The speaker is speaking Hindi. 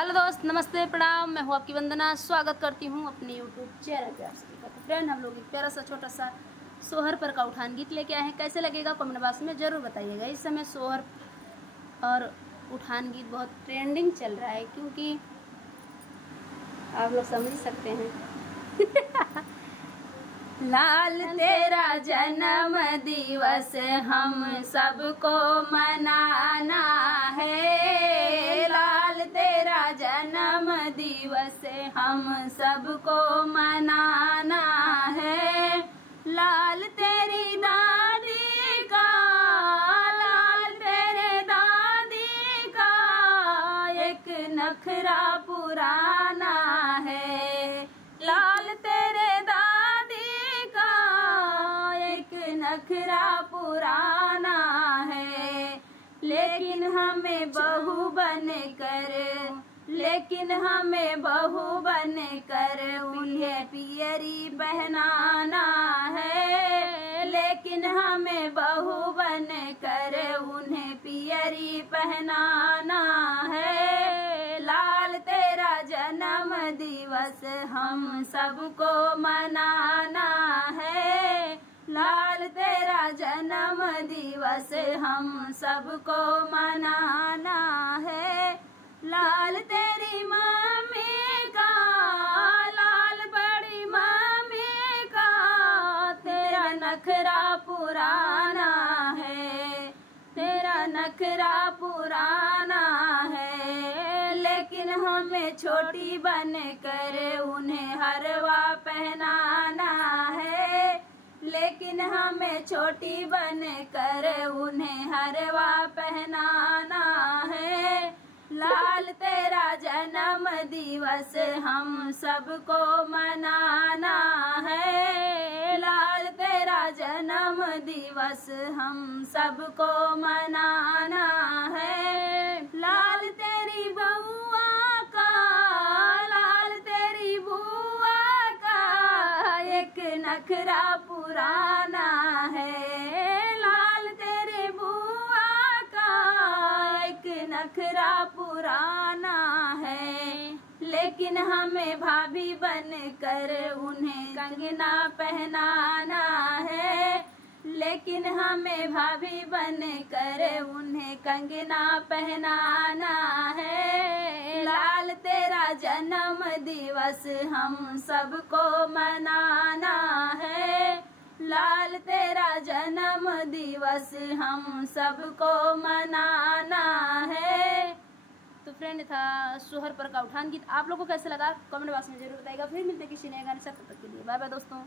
हेलो दोस्त, नमस्ते, प्रणाम। मैं हूँ आपकी वंदना। स्वागत करती हूँ अपने यूट्यूब चैनल पे आप सभी का। तो फ्रेंड, हम लोग एक प्यारा सा छोटा सा सोहर पर का उठान गीत लेके आए हैं। कैसे लगेगा कमेंट बॉक्स में ज़रूर बताइएगा। इस समय सोहर और उठान गीत बहुत ट्रेंडिंग चल रहा है, क्योंकि आप लोग समझ सकते हैं। लाल तेरा जन्म दिवस हम सबको मनाना है। लाल तेरा जन्म दिवस हम सबको मनाना है। लाल तेरी दादी का, लाल तेरे दादी का एक नखरा पुराना है। लाल तेरे नखरा पुराना है। लेकिन हमें बहू बन कर उन्हें पियरी पहनाना है। लेकिन हमें बहू बन कर उन्हें पियरी पहनाना है। लाल तेरा जन्म दिवस हम सबको मनाना है। लाल तेरा जन्म दिवस हम सबको मनाना है। लाल तेरी मम्मी का, लाल बड़ी मम्मी का तेरा नखरा पुराना है। तेरा नखरा पुराना है। लेकिन हमें छोटी बन कर उन्हें हरवा पहनाना है। लेकिन हमें छोटी बन कर उन्हें हरवा पहनाना है। लाल तेरा जन्म दिवस हम सबको मनाना है। लाल तेरा जन्म दिवस हम सबको मनाना है। लाल तेरी बउआ का, लाल तेरी बुआ का एक नखरा पुराना है। लाल तेरे बुआ का एक नखरा पुराना है। लेकिन हमें भाभी बन कर उन्हें कंगना पहनाना है। लेकिन हमें भाभी बन कर उन्हें कंगना पहनाना है। लाल तेरा जन्म दिवस हम सबको मनाना है। लाल तेरा जन्म दिवस हम सबको मनाना है। तो फ्रेंड, था सोहर पर का उठान गीत। आप लोगों को कैसे लगा कमेंट बॉक्स में जरूर बताइएगा। फिर मिलते किसी नए गाने से, तब तक के लिए बाय बाय दोस्तों।